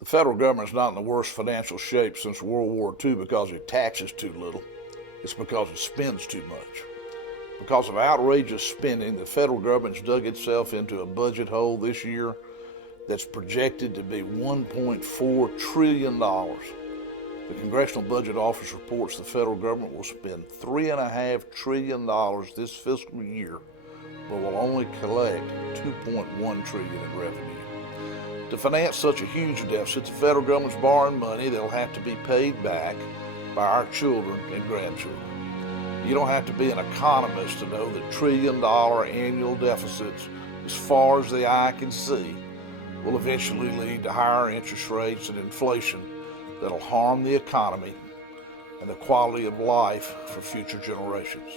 The federal government's not in the worst financial shape since World War II because it taxes too little. It's because it spends too much. Because of outrageous spending, the federal government's dug itself into a budget hole this year that's projected to be $1.4 trillion. The Congressional Budget Office reports the federal government will spend $3.5 trillion this fiscal year, but will only collect $2.1 trillion in revenue. To finance such a huge deficit, the federal government's borrowing money that'll have to be paid back by our children and grandchildren. You don't have to be an economist to know that trillion-dollar annual deficits, as far as the eye can see, will eventually lead to higher interest rates and inflation that'll harm the economy and the quality of life for future generations.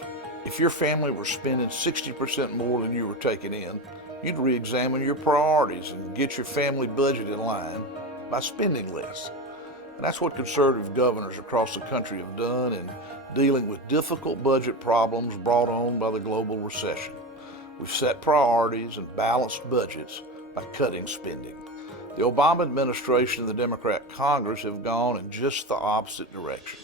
If your family were spending 60% more than you were taking in, you'd re-examine your priorities and get your family budget in line by spending less. And that's what conservative governors across the country have done in dealing with difficult budget problems brought on by the global recession. We've set priorities and balanced budgets by cutting spending. The Obama administration and the Democrat Congress have gone in just the opposite direction.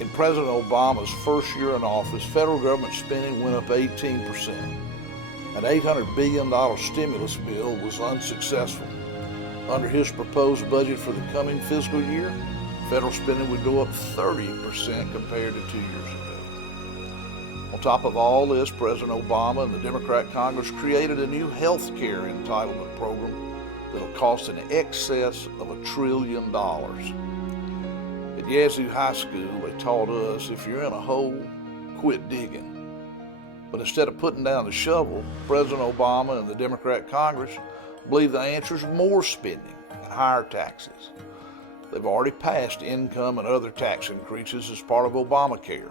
In President Obama's first year in office, federal government spending went up 18%. An $800 billion stimulus bill was unsuccessful. Under his proposed budget for the coming fiscal year, federal spending would go up 30% compared to 2 years ago. On top of all this, President Obama and the Democrat Congress created a new health care entitlement program that'll cost in excess of $1 trillion. At Yazoo High School, they taught us if you're in a hole, quit digging. But instead of putting down the shovel, President Obama and the Democrat Congress believe the answer is more spending and higher taxes. They've already passed income and other tax increases as part of Obamacare,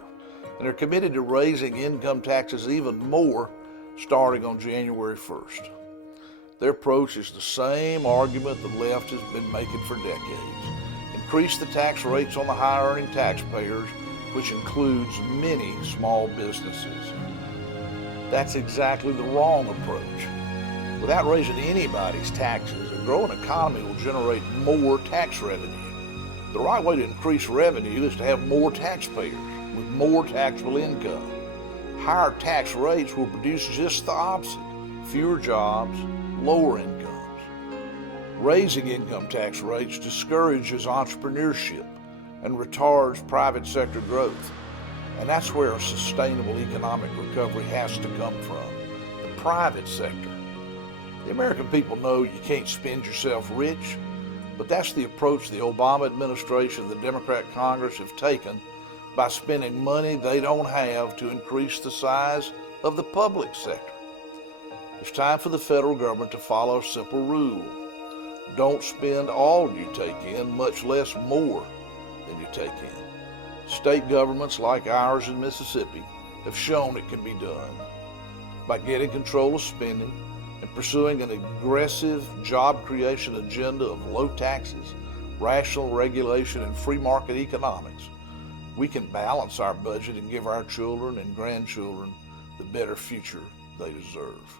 and they're committed to raising income taxes even more starting on January 1st. Their approach is the same argument the left has been making for decades. Increase the tax rates on the high-earning taxpayers, which includes many small businesses. That's exactly the wrong approach. Without raising anybody's taxes, a growing economy will generate more tax revenue. The right way to increase revenue is to have more taxpayers with more taxable income. Higher tax rates will produce just the opposite: fewer jobs, lower incomes. Raising income tax rates discourages entrepreneurship and retards private sector growth. And that's where a sustainable economic recovery has to come from, the private sector. The American people know you can't spend yourself rich, but that's the approach the Obama administration and the Democrat Congress have taken by spending money they don't have to increase the size of the public sector. It's time for the federal government to follow a simple rule. Don't spend all you take in, much less more than you take in. State governments like ours in Mississippi have shown it can be done. By getting control of spending and pursuing an aggressive job creation agenda of low taxes, rational regulation, and free market economics, we can balance our budget and give our children and grandchildren the better future they deserve.